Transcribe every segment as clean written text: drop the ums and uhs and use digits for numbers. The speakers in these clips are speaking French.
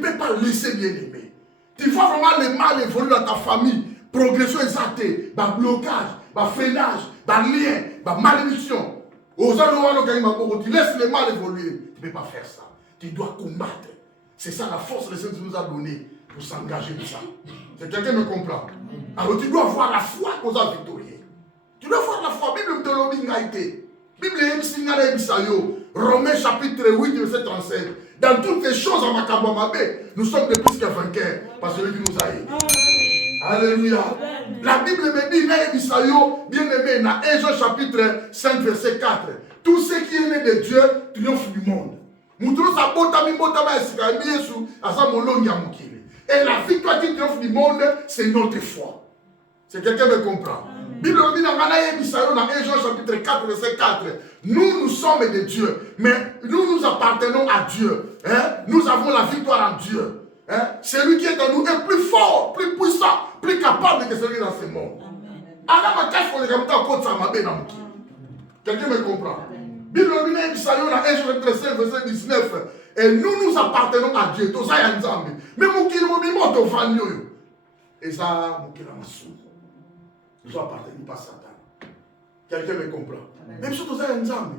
peux pas laisser bien aimer. Tu vois vraiment le mal évoluer dans ta famille. Progression exaltée, blocage, freinage, lien, malédiction. Tu laisses le mal évoluer. Tu ne peux pas faire ça. Tu dois combattre. C'est ça la force que le Seigneur nous a donnée pour s'engager de ça. C'est quelqu'un me comprend. Alors tu dois avoir la foi pour ça victorieux. Tu dois avoir la foi. Bible Romains chapitre 8, verset 35. Dans toutes les choses en Makabamabé, nous sommes de plus que vainqueurs par celui qui nous a aidés. Alléluia. La Bible me dit, bien aimé, dans 1 Jean chapitre 5, verset 4. Tout ce qui est né de Dieu triomphe du monde. Et la victoire qui triomphe du monde, c'est notre foi. C'est quelqu'un me comprend. Bible me dit dans 1 Jean chapitre 4, verset 4. Nous sommes de Dieu, mais nous appartenons à Dieu. Nous avons la victoire en Dieu. Celui qui est en nous est plus fort, plus puissant, plus capable que celui dans ce monde. Quelqu'un me comprend. Bible me dit dans 1 Jean chapitre 5, verset 19. Et nous appartenons à Dieu. Mais et ça, nous appartenons pas à Satan. Quelqu'un me comprend. Même si nous avons un.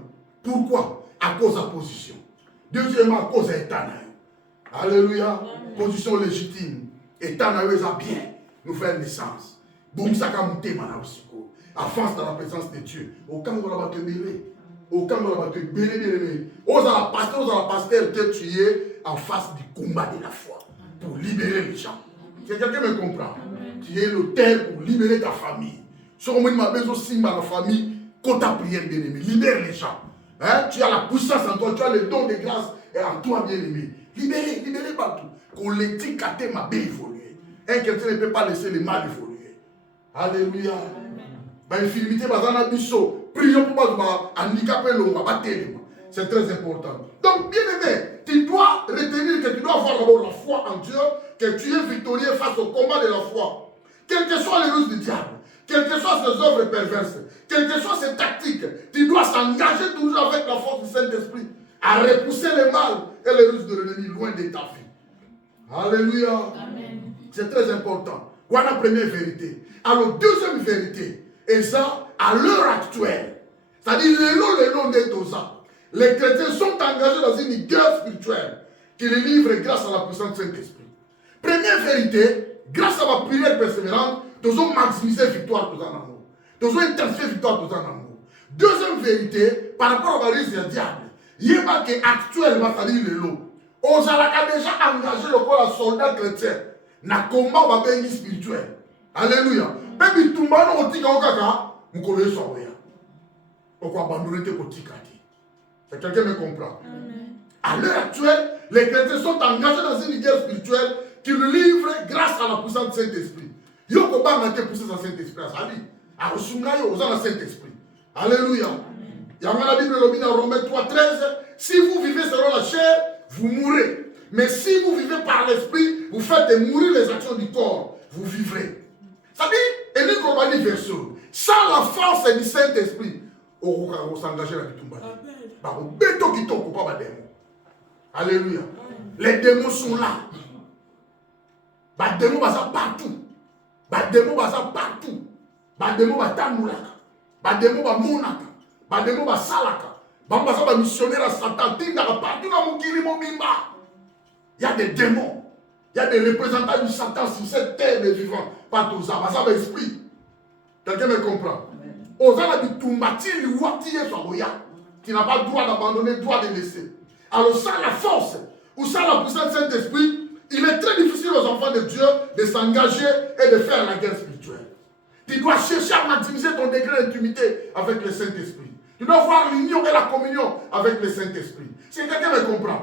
Pourquoi? À cause de la position. Deuxièmement, à cause de l'état. Alléluia. Position légitime. État n'a pas bien. Nous faisons naissance. Boum, ça a monté, avance dans la présence de Dieu. Aucun ne va te mêler. Aucun ne va te mêler. Ose à la pasteur que tu es en face du combat de la foi. Pour libérer les gens. Quelqu'un me comprend. Tu es l'autel pour libérer ta famille. Sur le moment où tu as la famille, quand ta prière, bien aimé, libère les gens. Tu as la puissance en toi, tu as le don de grâce en toi, bien aimé. Libérez partout. Collectif, m'a bien évolué. Un chrétien ne peut pas laisser le mal évoluer. Alléluia. Infirmité, prions pour moi, handicapé, c'est très important. Donc, bien aimé, tu dois retenir que tu dois avoir d'abord la foi en Dieu, que tu es victorieux face au combat de la foi. Quelles que soient les ruses du diable, quelles que soient ses œuvres perverses, quelles que soient ses tactiques, tu dois s'engager toujours avec la force du Saint-Esprit à repousser le mal et les ruses de l'ennemi loin de ta vie. Alléluia. C'est très important. Voilà la première vérité. Alors, deuxième vérité, et ça, à l'heure actuelle, c'est-à-dire les noms des Tosa, les chrétiens sont engagés dans une guerre spirituelle qui les livre grâce à la puissance du Saint-Esprit. Première vérité, grâce à ma prière persévérante, nous avons maximisé la victoire de amour. Nous avons intensifié la victoire de amour. Deuxième vérité, par rapport à la risque du diable, il y a pas qu'actuellement, c'est-à-dire le lot. On a déjà engagé le corps de soldats chrétiens dans le combat spirituel. Alléluia. Même tout le monde dit que nous connaissons rien. On va abandonner tes petits quartiers. Quelqu'un me comprend. À l'heure actuelle, les chrétiens sont engagés dans une guerre spirituelle qui le livre grâce à la puissance du Saint-Esprit. Il y a une puissance du Saint-Esprit. Saint-Esprit. Alléluia. Il y a la Bible dans Romains 3:13. Si vous vivez selon la chair, vous mourrez. Mais si vous vivez par l'esprit, vous faites mourir les actions du corps. Vous vivrez. Ça dit, et nous comprenons une version. Sans la force du Saint-Esprit, on va s'engager dans le tout. Alléluia. Les démons sont là. Les démons sont partout. Les démons sont partout. Les démons sont tamoulaka. Les démons sont monaka. Les démons sont salaka. Les démons sont missionnaires à Satan. Partout dans mon kili, mon bimba. Il y a des démons. Il y a des représentants du Satan sur cette terre des vivants. Partout ça. Ça va esprit. Quelqu'un me comprend? Tu n'as pas le droit d'abandonner, le droit de laisser. Alors sans la force ou sans la puissance du Saint-Esprit, il est très difficile aux enfants de Dieu de s'engager et de faire la guerre spirituelle. Tu dois chercher à maximiser ton degré d'intimité avec le Saint-Esprit. Tu dois voir l'union et la communion avec le Saint-Esprit. Si quelqu'un me comprend.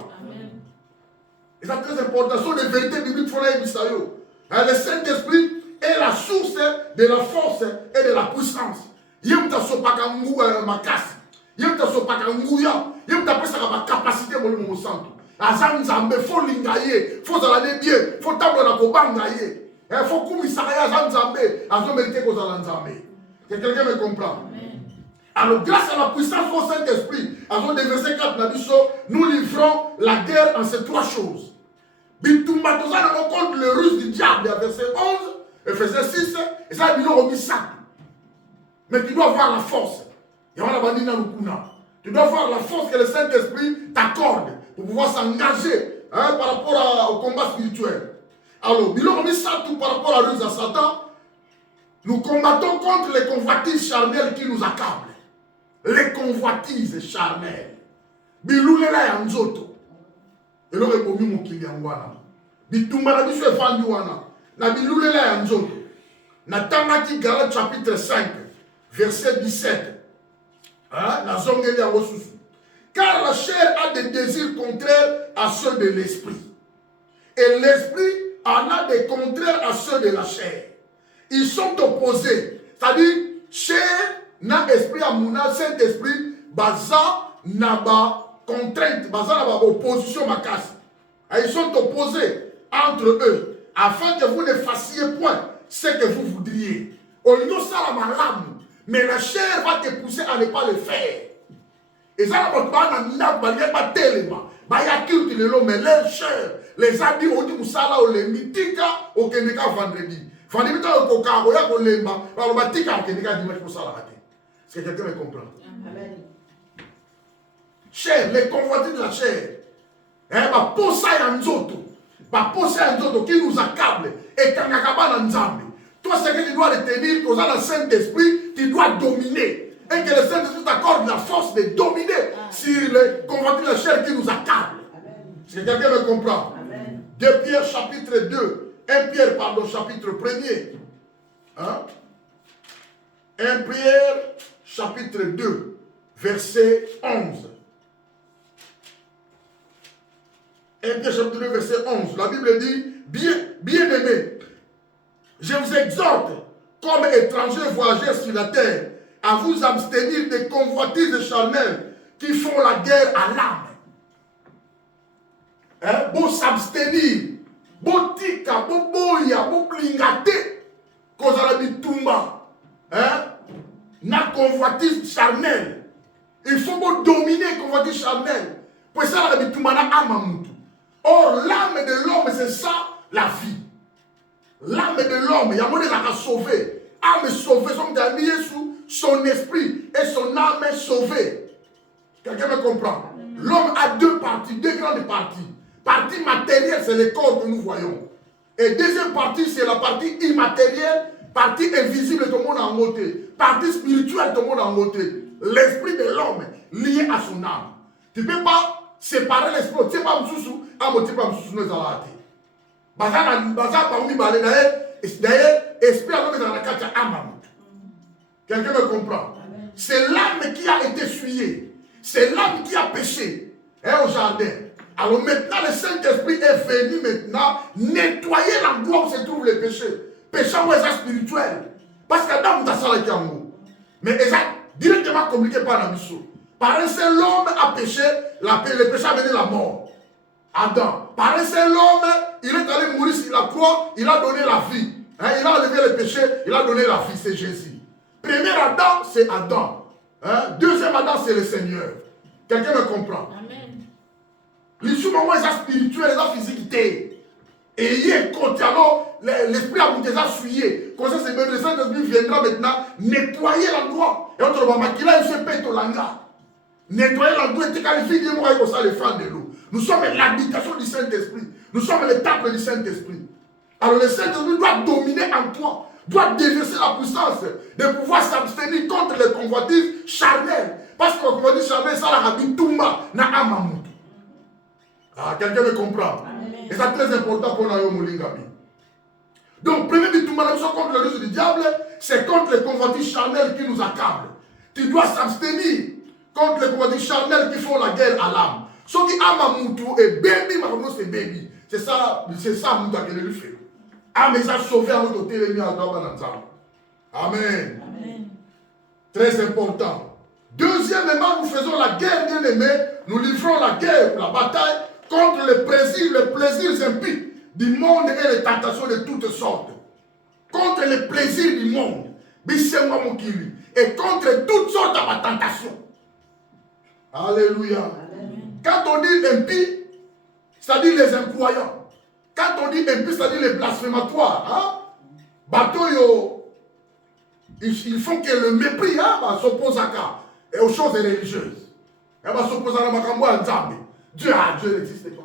Et c'est très important. Ce sont des vérités bibliques. Le Saint-Esprit est la source de la force et de la puissance. Il y a une capacité de mon centre. Il faut l'ingayer, il faut aller bien, il faut table la cobangaye. Il faut commissariat à Zambé, à Zomérité aux Alanzambé. Quelqu'un me comprend? Alors, grâce à la puissance du Saint-Esprit, à verset 4, nous livrons la guerre en ces trois choses. Bitumba toza na contre le ruse du diable, verset 11, verset 6, et ça dit non, mais tu dois avoir la force. Tu dois avoir la force que le Saint-Esprit t'accorde pour pouvoir s'engager par rapport au combat spirituel. Alors, tout par rapport à la ruse à Satan, nous combattons contre les convoitises charnelles qui nous accablent. Les convoitises charnelles. Biloulela ya nzoto. Et l'on répond mon client wana. Bitumba na biso evandi wana. Na biloulela ya nzoto. Na tangaki Galates chapitre 5, verset 17. Na zongeli ya wosusu. Car la chair a des désirs contraires à ceux de l'esprit. Et l'esprit en a des contraires à ceux de la chair. Ils sont opposés. C'est-à-dire, chair, na esprit à mouna, Saint-Esprit, baza, na ba contrainte, baza, na ba opposition makasi. Ils sont opposés entre eux, afin que vous ne fassiez point ce que vous voudriez. Au lieu ça la malade, mais la chair va te pousser à ne pas le faire. Et ça, mais leur chair, les habits, on dit que ça là, on les mitika, au Kénéka vendredi. Vendredi, on a on les mat, on va tika au Kénéka dimanche pour ça là. Est-ce que quelqu'un me comprend? Amen. Chair, les convoitises de la chair. Bah, pour ça, il y a un autre. Bah, pour ça, il y a un autre qui nous accable. Et quand il y a un nzambe. Toi, c'est que tu dois retenir que dans le Saint-Esprit, tu dois dominer. Et que le Saint-Esprit t'accorde la force de dominer sur les convoitises de la chair qui nous accable. Est-ce que quelqu'un me comprend? 2 Pierre chapitre 2. 1 Pierre, pardon, chapitre 1er. 1 Pierre chapitre 2, verset 11. 1 Pierre chapitre 2, verset 11. La Bible dit, bien aimé, je vous exhorte, comme étrangers voyageurs sur la terre, à vous abstenir des convoitises charnelles qui font la guerre à l'âme. Bon s'abstenir, bon tika, bon boya, bon blingate, cause à la bitumba, na convoitise charnelle. Il faut bon dominer convoitise charnelle. Pour ça, la bitumba na amamutu. Or, l'âme de l'homme, c'est ça la vie. L'âme de l'homme, il y a moyen de la sauver. Âme sauvée, son esprit et son âme est sauvée. Quelqu'un me comprend? L'homme a deux parties, deux grandes parties. Partie matérielle, c'est le corps que nous voyons. Et deuxième partie, c'est la partie immatérielle, partie invisible, tout le monde en côté. Partie spirituelle, tout le monde en côté. L'esprit de l'homme lié à son âme. Tu ne peux pas séparer l'esprit. Tu ne peux pas me sous-sous, à mon type de sous-sous, nous allons rater. D'ailleurs, esprit à l'homme est dans la carte à âme. Quelqu'un me comprend? C'est l'âme qui a été souillée. C'est l'âme qui a péché au jardin. Alors maintenant, le Saint-Esprit est venu maintenant nettoyer l'endroit où se trouvent les péchés. Péché est spirituel. Parce qu'Adam a ça qui est en haut. Mais c'est directement communiqué par la mission. Par un seul homme a péché, le péché a mené la mort. Adam. Par un seul homme, il est allé mourir sur la croix, il a donné la vie. Il a enlevé le péché, il a donné la vie, c'est Jésus. Premier Adam, c'est Adam. Deuxième Adam, c'est le Seigneur. Quelqu'un me comprend? Amen. L'issue moment est spirituel, est physique. Et il est contre, alors l'esprit a déjà souillé. Comme ça, le Saint-Esprit viendra maintenant nettoyer l'endroit. Et autrement, il se pète au langage. Nettoyer l'endroit et qualifier de moi comme ça les fans de l'eau. Nous sommes l'habitation du Saint-Esprit. Nous sommes le temple du Saint-Esprit. Alors le Saint-Esprit doit dominer en toi. Doit déverser la puissance de pouvoir s'abstenir contre les convoitises charnelles. Parce que les convoitises charnelles, ça la habite Tumba, na amamutu. Ah, quelqu'un me comprend? Amen. Et c'est très important pour nous, Moulingami. Donc, premier bitumba, contre le ruse du diable, c'est contre les convoitises charnelles qui nous accablent. Tu dois s'abstenir contre les convoitises charnelles qui font la guerre à l'âme. Ce qui amamutu et baby, c'est baby. C'est ça, Mouta qui le fait. Ah, mais ça sauvé à notre côté, les Amen. Amen. Très important. Deuxièmement, nous faisons la guerre, bien aimé. Nous livrons la guerre, la bataille contre les plaisirs impies du monde et les tentations de toutes sortes. Contre les plaisirs du monde. Et contre toutes sortes de tentations. Alléluia. Amen. Quand on dit impie, c'est-à-dire les incroyants. Quand on dit impie, c'est-à-dire les blasphématoires. Hein? Bateau, ils font que le mépris hein, s'oppose à quoi? Et aux choses religieuses. Elle va s'opposer à la Nzambe. Dieu n'existe pas.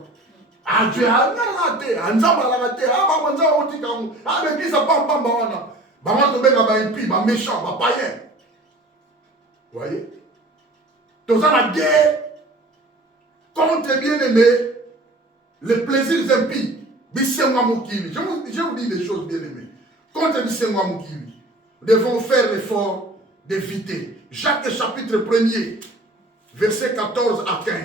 Ah, Dieu a raté. Nzambe a raté. Ah, Nzambe a dit ah, l'église a pas wana. Bah, on impie, méchant, païen. Vous voyez? Dans la guerre contre bien-aimé, les plaisirs impies. Je vous dis des choses bien-aimées. Contre Bissenwa Mukili, nous devons faire l'effort d'éviter. Jacques chapitre 1er, versets 14 à 15.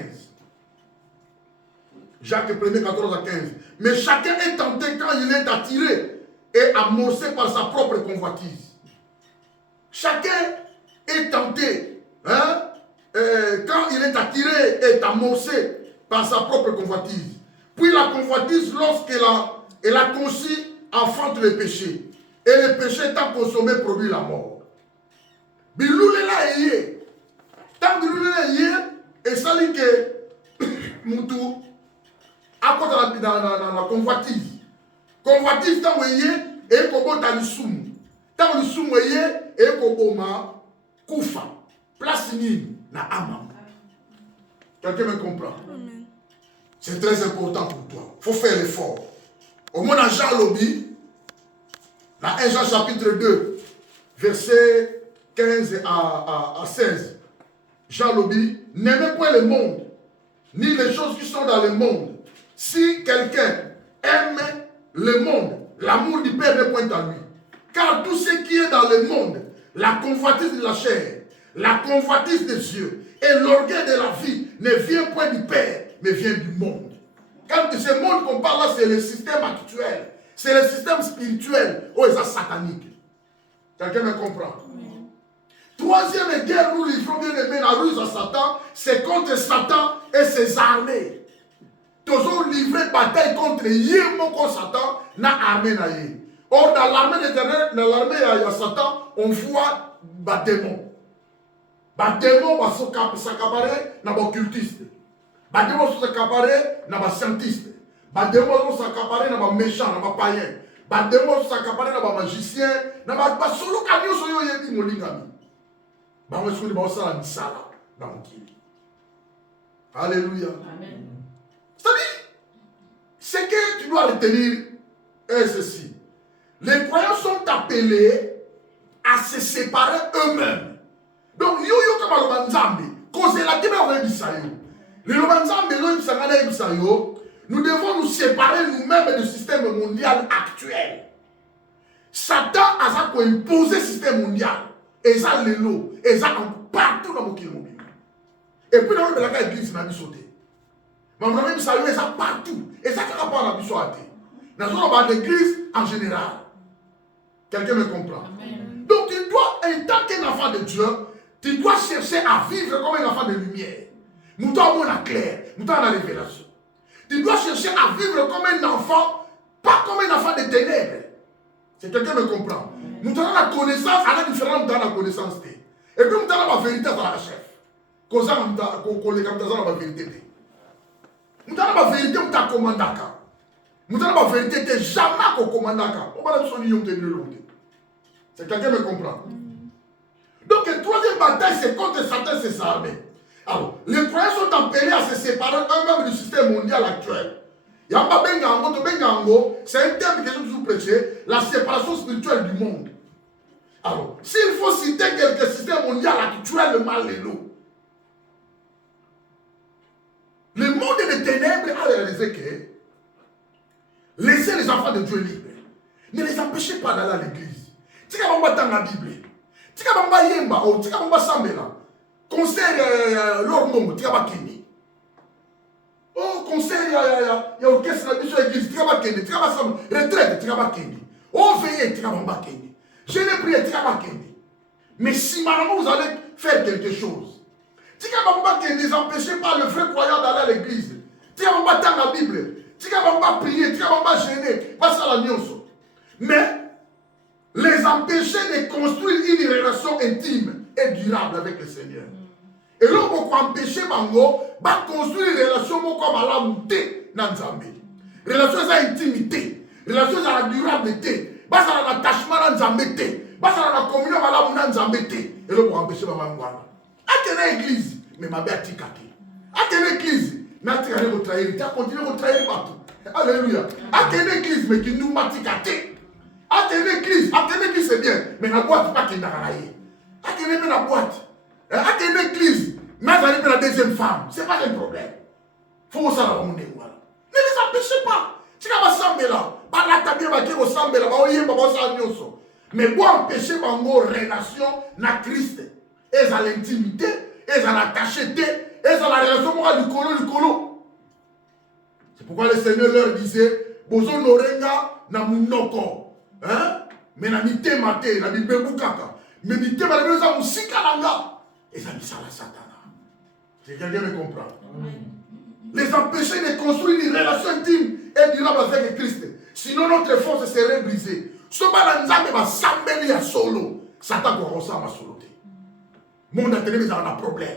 Jacques 1er, 14 à 15. Mais chacun est tenté quand il est attiré et amorcé par sa propre convoitise. Chacun est tenté hein, quand il est attiré et amorcé par sa propre convoitise. Puis la convoitise, lorsqu'elle a conçu, enfante le péché. Et le péché étant consommé produit la mort. Biloulela eye. Tant biloulela eye, et ça dit que Moutou, à côté de la convoitise. Convoitise, tant eye, et kobo talisum. Tant lisum eye, et koboma, koufa. Place nini, na ama. Quelqu'un me comprend? C'est très important pour toi. Il faut faire l'effort. Au moins dans Jean Lobby, dans 1 Jean chapitre 2, versets 15 à 16. Jean Lobby, n'aimez point le monde, ni les choses qui sont dans le monde. Si quelqu'un aime le monde, l'amour du Père n'est point en lui. Car tout ce qui est dans le monde, la convoitise de la chair, la convoitise des yeux et l'orgueil de la vie ne vient point du Père, mais vient du monde. Quand ce monde qu'on parle là, c'est le système actuel. C'est le système spirituel. Oh, c'est satanique. Quelqu'un me comprend? Troisième guerre, nous livrons bien aimé la ruse à Satan, c'est contre Satan et ses armées. Toujours livré bataille contre Yémoko Satan, na armée na yé. Or, dans l'armée d'éternel, dans l'armée de Satan, on voit des démons. Des démons, s'accaparer dans les occultistes. Des démons s'accaparer dans les scientistes. Des démons s'accaparer dans les méchants, dans les païens. Des démons s'accaparer dans les magiciens. Dans les solo camions, soyo yebi molingami. Bango souli ba osala misala na mokili. Alléluia. Amen. C'est-à-dire, ce que tu dois retenir est ceci. Les croyants sont appelés à se séparer eux-mêmes. Donc, yo comme le banzambe, cause la tebe au bisayo. Le banzambe lo bisangana bisayo, nous devons nous séparer nous-mêmes du système mondial actuel. Satan a ça pour imposer le système mondial. Et ça l'élo, et ça partout dans mon kilomobile. Et puis dans l'église, on a mis sauté. Mais on a mis ça partout. Et ça ne va pas la sauté. Dans l'église en général. Quelqu'un me comprend? Amen. Donc tu dois, en tant qu'enfant de Dieu, tu dois chercher à vivre comme un enfant de lumière. Nous devons la clair, nous devons la révélation. Tu dois chercher à vivre comme un enfant, pas comme un enfant de ténèbres. Si quelqu'un me comprend. Nous avons la connaissance, à la différence de la connaissance. Et puis nous avons la vérité à la chef. Nous avons la vérité. Nous avons la vérité, nous avons commandé. Nous avons la vérité, jamais qu'on commande. On va la sonner, c'est quelqu'un me comprend. Donc la troisième bataille, c'est contre Satan et ses armées. Alors, les croyants sont appelés à se séparer eux-mêmes du système mondial actuel. Yamba Bengango, to Bengango, c'est un terme que j'ai toujours prêché, la séparation spirituelle du monde. Alors, s'il faut citer quelques systèmes mondiaux actuellement, le monde des ténèbres a réalisé que laissez les enfants de Dieu libres. Ne les empêchez pas d'aller à l'église. Tu vas pas dans la Bible. Tu vas pas yemba, tu vas pas sambela. Conseil l'ormongo, tu vas pas kini. Oh, conseil, il y a orchestre de l'église, tu vas pas kini. Tu vas pas sambela. Retraite, tu vas pas kini. Oh, veillez, tu vas pas kini. Je l'ai prié, tu vas pas kini. Mais si maintenant vous allez faire quelque chose, tu vas pas kini, les empêchez pas le vrai croyant d'aller à l'église. Tu vas pas dans la Bible. Tu vas pas prier, tu vas pas gêner. Pas ça la nuance. Mais les empêcher de construire une relation intime et durable avec le Seigneur. Et là, on peut empêcher Bango de construire une relation comme à la montée dans Zambie. relation eza intimité, relation eza la durabilité, basa na attachement na nzambe te, basa na communion malamu na nzambe te, eloko empêcher bango wana. Akene église, mais mabe atika te. Akene église, na tika ne ko trahir, ta continue ko trahir partout. Alléluia. Akene église, mais qui nous matika te. Akene église c'est bien, mais la boîte pas qui n'a rien. Akene la boîte. Akene église, mais elle est la deuxième femme, c'est pas un problème. Faut ça la monde voilà. Ne les empêchez pas. Si vous avez là, par la table, vous avez ensemble là, mais vous empêchez vos relations na Christ. Et à l'intimité, et à l'attacheté, et à la relation morale du colo. C'est pourquoi le Seigneur leur disait, vous honorez na munoko, hein? Mais na mité maté, na bibebu kaka, mais mité maté, vous avez musika langa, et ça dit ça la satana. C'est quelqu'un me comprend. Les empêcher de construire une relation intime et durable avec Christ. Sinon, notre force serait brisée. Si on va s'embellir à solo, Satan va ressentir ma solo. Mon intérêt, a un problème.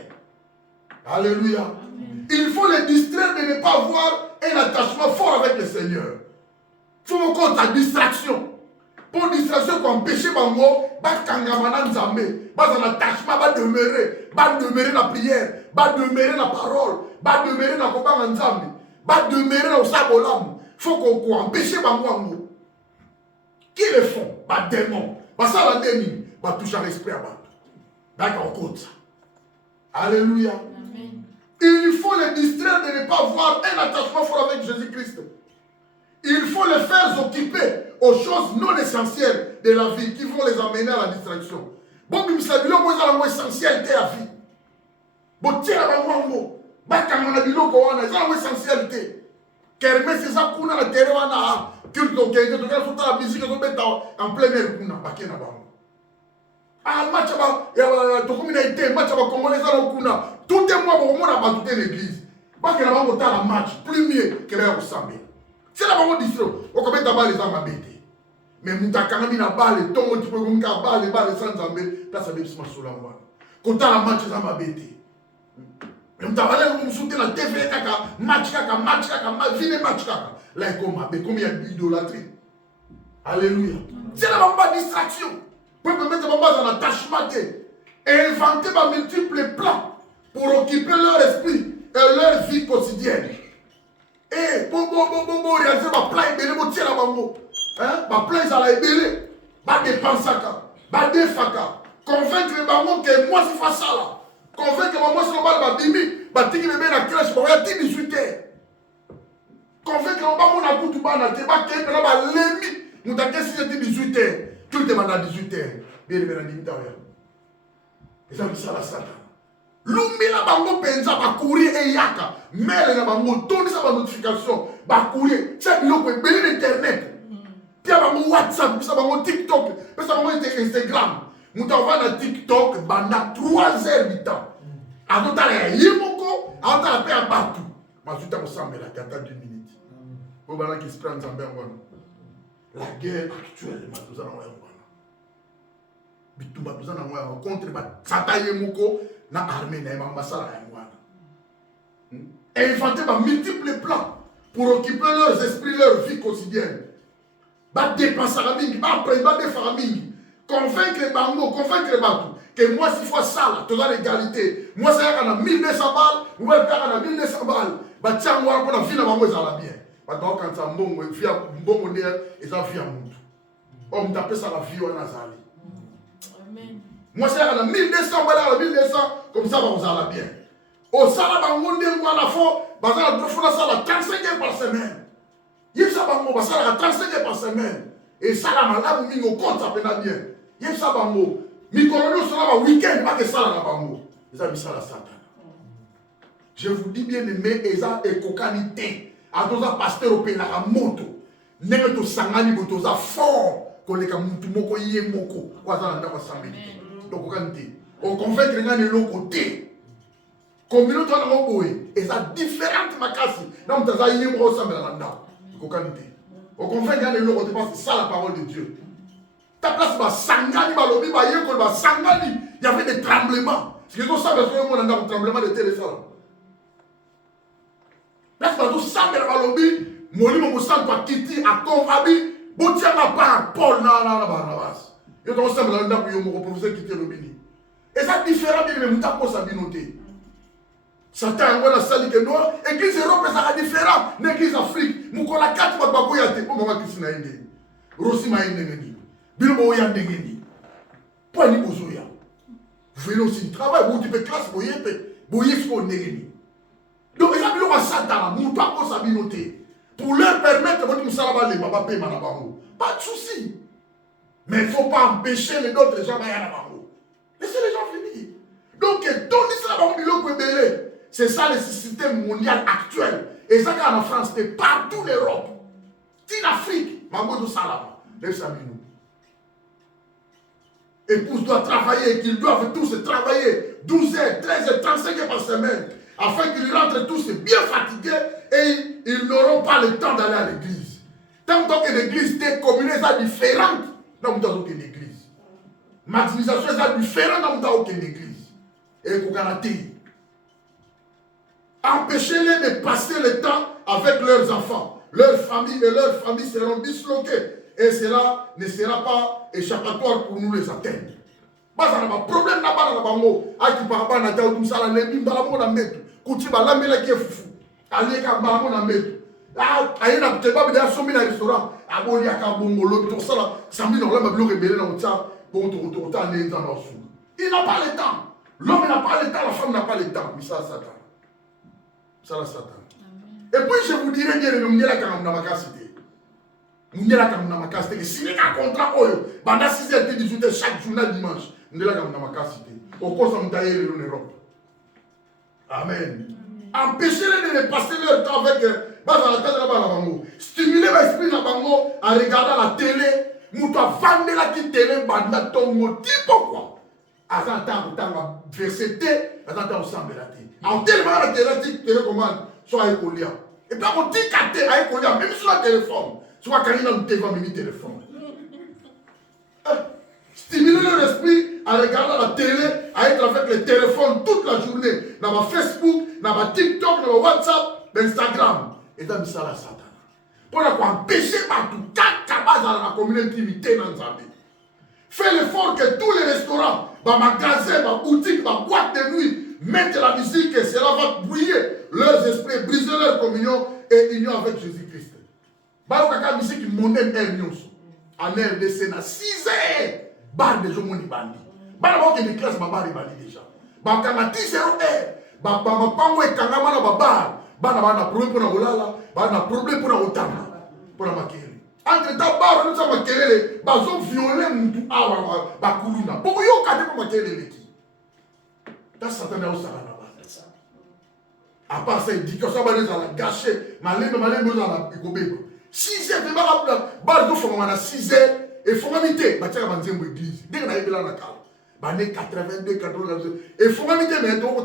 Alléluia. Amen. Il faut les distraire de ne pas avoir un attachement fort avec le Seigneur. Il faut me compte la distraction. Pour distraction, qu'on empêche les gens, un attachement va demeurer la prière, va demeurer la parole, va demeurer la combat ensemble, va demeurer au sabolam. Il faut qu'on empêche les gens. Qui le font? Bah démon. Bah ça la démon. Bah touche à l'esprit à battre. D'accord, compte ça. Alléluia. Amen. Il faut les distraire de ne pas avoir un attachement fort avec Jésus-Christ. Il faut les faire occuper aux choses non essentielles de la vie qui vont les amener à la distraction. Bon, mais ça dit que essentiel de la vie. Bon, tiens, essentialité. Kermé, c'est ça qu'on a la terre, on a la musique, en plein air, on a pas ah, match congolais, tout est moi pour moi dans toute l'église. Parce que là-bas, on a un match plus mieux que là, on s'en c'est là-bas, on dit ça. On commence à les âmes à bêter. Mais on a quand même une balle, ton tu peux comme une balle sans zambé, là, ça veut dire que c'est la moi. Quand on a un match, les âmes à bêter. Mais on a allé, on soutient la TV, match, vine match, là, comme il y a d'idolâtrie. Alléluia. C'est là-bas, on a distraction. Pour permettre un attachement et inventer de multiples plans pour occuper leur esprit et leur vie quotidienne. Et pour réaliser ma plan et béné, tiens la bango. Ma plan est à la ébélé. Ma dépense ma défaka. Convaincre les bango que moi c'est face à là. Convaincre moi c'est le mal ma bimi. Ma tiki bébé la crèche pour y 18 heures. Convaincre les bango na goût du ban na te ba ke na ba lemi. Nous t'as que si 18 heures. Tout est à 18 heures. Bien le à 18 heures. Et ça, c'est la Satan. L'oumila bango penza va courir et yaka. Mais la bango, tourne sa notification. Va courir. C'est l'eau pour bélir l'internet. Puis bango WhatsApp, puis ça bango TikTok, puis ça bango Instagram. Nous t'envoie dans TikTok, bana 3 heures du temps. Avant t'as les yémoko, avant t'as la paix à partout. Mais je t'en ensemble là, 2 minutes. Au bana qui se prend ensemble. La guerre actuelle, nous allons voir. Bitumba nous allons voir contre Sataye Moko na armée na ambassadeur et inventer multiples plans pour occuper leurs esprits, leur vie quotidienne. Ba dépenser la mingi, ba prendre des familles, convaincre les bango, convaincre les bateaux que moi si fois ça là, tu as l'égalité. Moi ça y a 1200 balles, moi ça y a 1200 balles. Ba tiens moi pour la vie na bango ça la bien. Ba donc quand ça mbongo via mbongo ner et ça via mutu. On m'appelle ça la vie on a zali. Moi, c'est à 1200 balles, 1200, comme ça, vous allez bien. Au salaire, on a la fois, on a 35 heures par semaine. Il y a ça, on a 35 heures par semaine. Et ça, là, on a compte, ça peut bien. Il y a ça, on a un week-end, pas que ça, là, on a ça, la Satan. Je vous dis bien aimé, Eza et Kokanité, à tous les pasteurs au pays, à moto, n'est-ce pas sangani, mais tous les forts, qu'on les a moko yé moko, quoi ça, on a sangani. Donc, on convainc les gens de l'autre côté. Comme nous avons et ça différente ma casse. Donc, tu as eu un ensemble là-dedans. On convainc les gens de l'autre côté parce que c'est ça la parole de Dieu. Ta place va sangani, va sangani. Il y avait des tremblements. Ce que nous savons, c'est que nous avons un tremblement de terre. Place va tout sangani, Molimo Moussan kwa Kiti à Convabi, Botia ma part, Paul na Barnabas. Yo ton ensemble dans le yo mon professeur Kiti Lobini. Et ça différent de même temps pour sa binoté. Satan ngona sali que non, église Europe ça différent, l'église Afrique, mukola 4 baboyate, pour maman Christina ende. Rossi ma ende ngeni. Bino boya ndengeni. Pour ni bozoya. Vous venez aussi du travail, vous type classe boyé ce qu'on ndengeni. Donc il y a bien Satan, muta ko sa binoté. Pour leur permettre de faire des pas de souci. Mais il ne faut pas empêcher les autres gens de faire laissez les gens finir. Donc, c'est ça le système mondial actuel. Et ça, en France, c'est partout l'Europe. C'est l'Afrique. Épouse doit travailler, qu'ils doivent tous travailler 12 heures, 13 heures, 35 heures par semaine. Afin qu'ils rentrent tous bien fatigués et ils n'auront pas le temps d'aller à l'église. Tant que l'église est communée, c'est différent dans une église. Maximisation, c'est différent dans une église. Et vous garantez. Empêchez-les de passer le temps avec leurs enfants. Leurs familles seront disloquées. Et cela ne sera pas échappatoire pour nous les atteindre. Parce que le problème n'est pas dans le monde. Qui par rapport à la terre, tout ça, les bim, dans la monde, Kuti ba la mela qui est fou. Allez, quand ba mon amé. Ah, aïe, n'a pas bien sommi dans le restaurant. Ah, bon, il y a qu'un bon molo, tout ça là. Samedi, dans le meuble rebelle, dans le temps, bon, tout, les dans leur sous. Il n'a pas le temps. L'homme n'a pas le temps, la femme n'a pas le temps. Mais ça, Satan. Ça, la Satan. Et puis, je vous dirais bien, nous sommes là quand on a ma cité. Nous sommes là quand on a ma cité. Si les gars contrat, pendant 6h et 18h, chaque journée dimanche, nous sommes là quand on a ma cité. Au cours de tailler en Europe. Amen. Empêchez-les de passer leur temps avec stimuler l'esprit à regarder la télé. Nous devons vendre la télé pendant ton motif. Pourquoi? Attends, verset T, attends, on semble la télé. En tellement la télé, télécommande, soit avec Olia. Et puis on dit qu'à télé, avec Olia, même sur le téléphone, soit quand il y a un téléphone. Stimuler leur esprit à regarder la télé, à être avec le téléphone toute la journée. Dans Facebook, dans TikTok, dans WhatsApp, dans Instagram. Et dans ça, la Satan. Pour empêcher partout, quatre cabas dans la communauté dans Zambie. Fais l'effort que tous les restaurants, dans magasins, dans boutiques, dans boîtes de nuit, mettent la musique et cela va brouiller leurs esprits, briser leur communion et union avec Jésus-Christ. Bah, la musique monnaie en RDC, na 6 heures. Bar de Jomoni Bandi. Bar de classe, ma bar est bandi déjà. Bar kama 10 0 bar pango et kangama na bar. Bar na problème pour na olala. Bar na problème pour na otama. Pour na makere. Entre ta bar, nous sommes makere. Bar sont violés moutou awa bakuluna. Pour yo kade pour makere leki. Ta Satan au sala na bar. À part ça, il dit que ça va les gâcher. Malé nous la ikobego. 6 heures de bar do foma na 6 heures. Et formalité, bah tiens, on église. Dès qu'on a été là, on a 82, 14. Et formalité, mais on a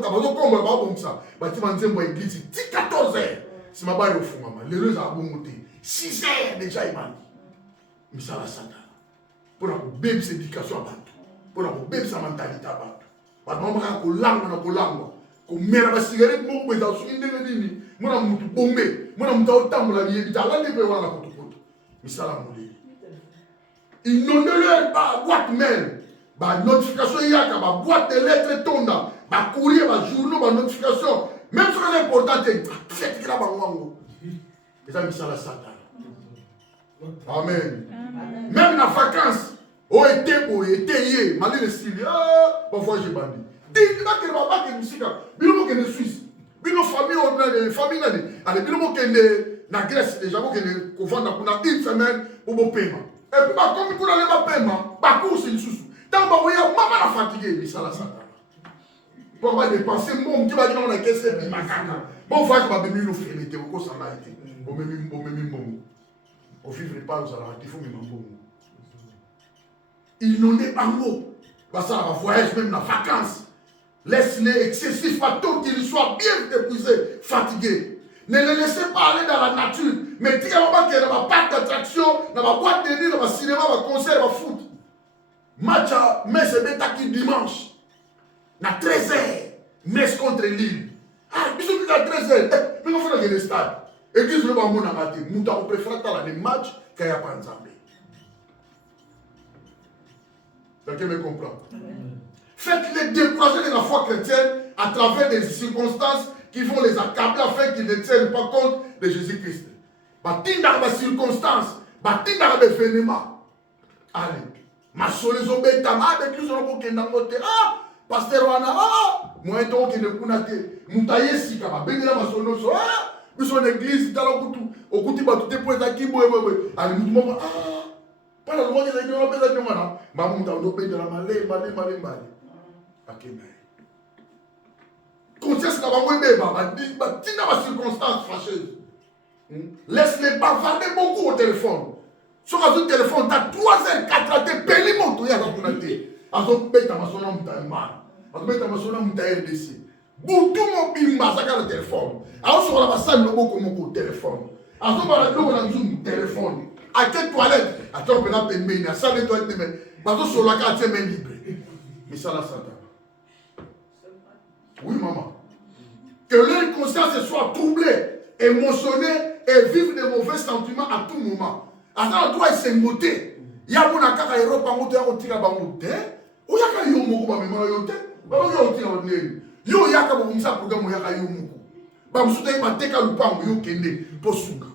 comme ça. Bah tiens, on a église. 14 heures. C'est ma barre au fond, maman. Les deux ont monté. 6 heures déjà, il m'a dit. Mais ça va, Satan. Pour avoir bébé cette éducation à battre. Pour avoir bébé sa mentalité à battre. Parce que maman a une langue. Qu'on met la cigarette, mon père, dans son indemnité. Moi, on a bombé. Moi, on a autant de la vie. Il a l'air de voir la photo. Mais ça, la moulée. Ils n'ont leur boîte mail, notification, il y a boîte de lettres tonda, courrier, journaux, notification. Même si c'est important, c'est là et ça, c'est la Satan. Amen. Même dans les vacances, au été, malgré le style, parfois j'ai bandit. Dis-moi que le papa qui est musique, bien que les Suisses, bien les familles, allez, bien que la Grèce, déjà, qu'on vend pour une semaine pour vos paiements. Et puis, comme vous n'avez pas paiement, course c'est le sous. Tant que vous avez maman fatigué, mais ça la Satan. Pour avoir dépensé, mon qui va dire on a caisse et puis ma caca. Bon, voilà que ma bébé nous fait l'été, au ça m'a été. Au même bon. Au vivre pas, vous allez il faut même bon. Il n'en est pas mot. Ça va voyage, même dans vacances. Laisse-les excessifs, pas tout qu'ils soient bien épuisés, fatigués. Ne les laissez pas aller dans la nature. Mais tu vas pas qu'il y a dans ma parc d'attraction, dans ma boîte de nuit, dans ma cinéma, dans ma concert, dans ma foot. Match à Metz et Betaki dimanche. À 13h. Metz contre Lille. Ah, ils sont à 13h. Mais on fait dans le stade. Église le bambou n'a pas dit. Nous avons préféré les matchs qu'il n'y a pas ensemble. Quelqu'un me comprend? Faites-les décourager de la foi chrétienne à travers des circonstances qui vont les accabler afin qu'ils ne tiennent pas compte de Jésus-Christ. Batinda des circonstances, batinda des événements. Allez, ma solution est avec nous on peut n'importe ah pasteur wana ah moi donc qui ne kunate mutaye sika ba bengela ma solution ah nous sommes église dans le kutu okuti ba tout point za kibo allez nous ah pas la loi des gens pas des gens ba muta ndo be de la malé. Amen. Conscience na bango beba ba tina ba circonstances fâcheuses. Laisse-les bavarder beaucoup au téléphone. Sur un téléphone, tu as 3h, 4h, tu es payé mon tour. Tu as bête à ma sonne, tu as mal. Tu as bête à ma sonne, tu as RDC. Boutou mon bimba, ça a le téléphone. Alors, sur la salle, le mot comme au téléphone. Alors, sur la salle, le téléphone. À quelle toilette? À toi, on peut payer. À ça, les toilettes, mais sur la carte, tu es libre. Mais ça, là, Satan. Oui, maman. Que leur conscience soit troublée, émotionnée et vivre de mauvais sentiments à tout moment. Alors, toi, c'est une beauté. Il y a un cas à Europe, il y a un tir à Bamoute. Il y a un yomo, il y a un tir. Il y a un tir à Néli. Il y a un programme, il y a un yomo. Bamoute, il y a un tir à Lupang, il y a un tir à Posuga.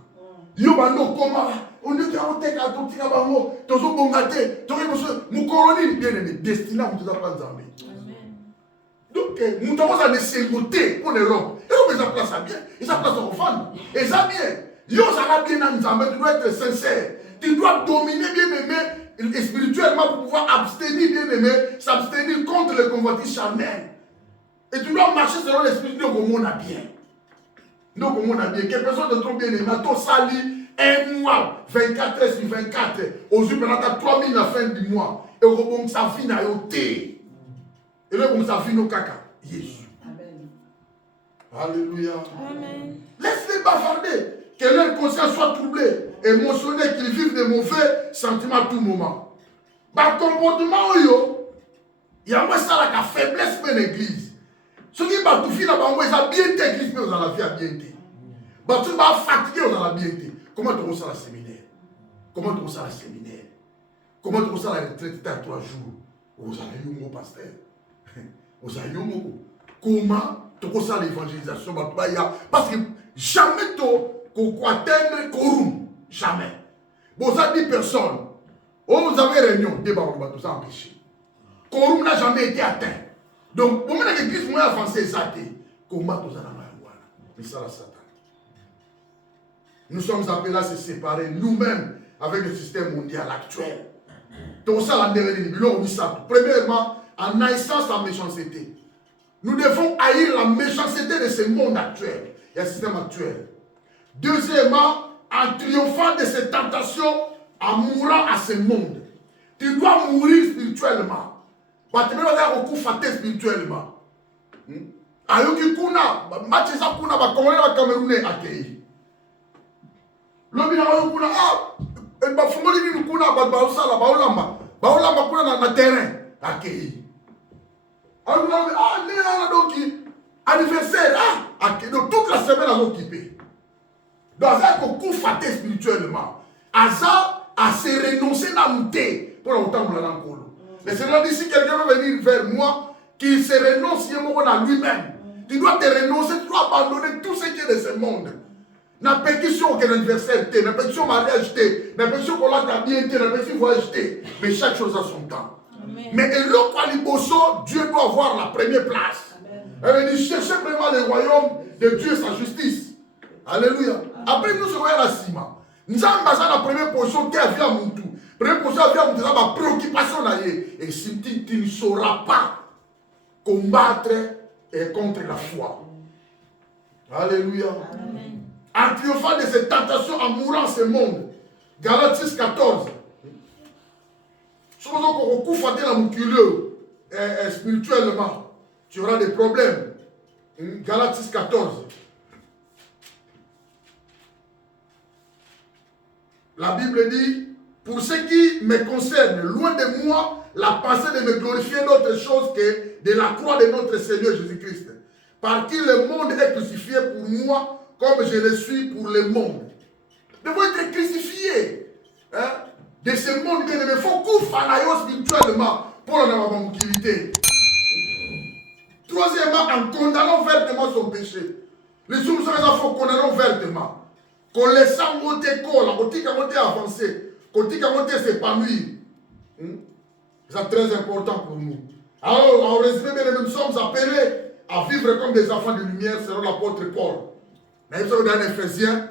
Il y a un comment on dit qu'il y a un tir à Bamoute. Tu as un bon gâté. Tu as un colonie bien aimé. Destiné à vous apprendre à Amen. Donc, nous avons des sécurités pour l'Europe. Et nous avons place à bien. Ils ont place à enfants. Et ça bien. Yo, ça va bien dans nous, tu dois être sincère. Tu dois dominer bien aimé spirituellement pour pouvoir abstenir bien aimé, s'abstenir contre les convoitises charnelles. Et tu dois marcher selon l'esprit de comment on a bien. Donc, comment on a bien. Quelque personne de trop bien aimé, tu sali un mois, 24 heures sur 24, aux yeux pendant 3000 à la fin du mois. Et au rebond, ça finit à yoté. Et là, comme ça finit au caca. Jésus. Amen. Alléluia. Amen. Laisse-les bavarder. Que leur conscience soit troublée, émotionnée, qu'ils vivent de mauvais sentiments à tout moment. Par comportement, il y a moins ça la faiblesse de l'église. Ceux qui ont tout fait là-bas, ils ont bien été l'église, mais ils ont la vie à bien été. Ils sont fatigués, ils ont la bien été. Comment tu ressens la séminaire? Comment tu ressens la séminaire? Comment tu ressens la retraite à 3 jours? Vous avez eu mon pasteur. Vous avez eu mon. Comment tu ressens l'évangélisation? Parce que jamais tu qu'on atteindre quorum. Jamais. Vous avez 10 personnes. Oh, vous avez réunion. Débat, on va tout ça empêcher. Quorum n'a jamais été atteint. Donc, pour moi, l'église moins avancée, ça a été. Comment tout ça n'a pas été. Mais ça, la Satan. Nous sommes appelés à se séparer nous-mêmes avec le système mondial actuel. Donc, ça, la premièrement, en haïssant sa méchanceté. Nous devons haïr la méchanceté de ce monde actuel. Il y a un système actuel. Deuxièmement, en triomphant de ces tentations, en mourant à ce monde. Tu dois mourir spirituellement. Tu dois avoir un coup faté spirituellement. Ayoki kuna, matisa kuna, bakomole ba Camerounais accueilli. Lobi na ayo kuna, ba fumoli ni kuna, ba usala, ba olamba kuna na terrain accueilli. Alors donc anniversaire, accueilli. Donc toute la semaine à occupé. Dans un coup faté spirituellement, Aza a se renoncé à monter pour autant de l'encolo. Mais c'est là d'ici quelqu'un va venir vers moi qui se renonce à lui-même. Tu dois te renoncer, tu dois abandonner tout ce qui est de ce monde. La pétition que l'anniversaire, la pétition mariage, la pétition qu'on a bien, la pétition voyage, mais chaque chose a son temps. Amen. Mais Dieu doit avoir la première place. Elle dit cherchez vraiment le royaume de Dieu et sa justice. Alléluia. Après, nous serons à la cima. Nous avons la première position qui a vu à mon tour. La première position qui a vu à mon tour, c'est ma préoccupation. Et si tu ne sauras pas combattre contre la foi. Alléluia. Amen. En triomphant de ces tentations, en mourant ce monde. Galates 6, 14. Si on a coup faté la musculeuse spirituellement, tu auras des problèmes. Galates 6, 14. La Bible dit, pour ce qui me concerne, loin de moi la pensée de me glorifier d'autre chose que de la croix de notre Seigneur Jésus-Christ, par qui le monde est crucifié pour moi, comme je le suis pour le monde. Nous devons être crucifiés. Hein? De ce monde bien aimé. Il faut qu'on fasse spirituellement pour la tranquillité. Troisièmement, en condamnant vertement son péché. Les hommes sont condamnés vertement. Qu'on laisse monter colle, qu'on dit monter avancer, qu'on dit monter s'épanouir. C'est très important pour nous. Alors, en résumé, nous sommes appelés à vivre comme des enfants de lumière selon l'apôtre Paul. Mais dans Éphésiens,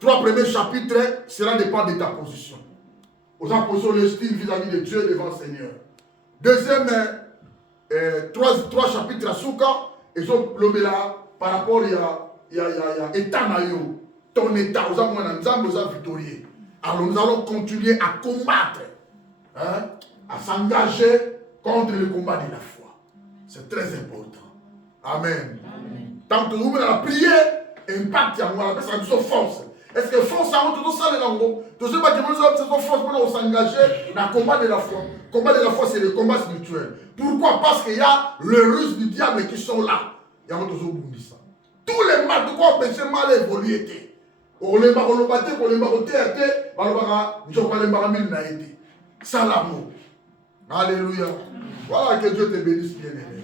3 premiers chapitres, cela dépend de ta position. Aux position l'estime vis-à-vis de Dieu devant le Seigneur. Deuxième, 3 chapitres à Souka, ils ont l'homme là par rapport à état naïo, ton état, nous avons victorieux. Alors nous allons continuer à combattre, hein, à s'engager contre le combat de la foi. C'est très important. Amen. Tant que nous avons prié, impact à moi, ça nous force. Est-ce que force à nous, tout ça, les langues, tout ça, nous force pour s'engager dans le combat de la foi. Le combat de la foi, c'est le combat spirituel. Pourquoi? Parce qu'il y a le russes du diable qui sont là. Il y a toujours ça. Tous les mal, de quoi empêcher mal évoluer. On les barolobaté, on les baroté, on les baramil n'a été. Ça l'amour. Alléluia. Voilà, que Dieu te bénisse bien aimé.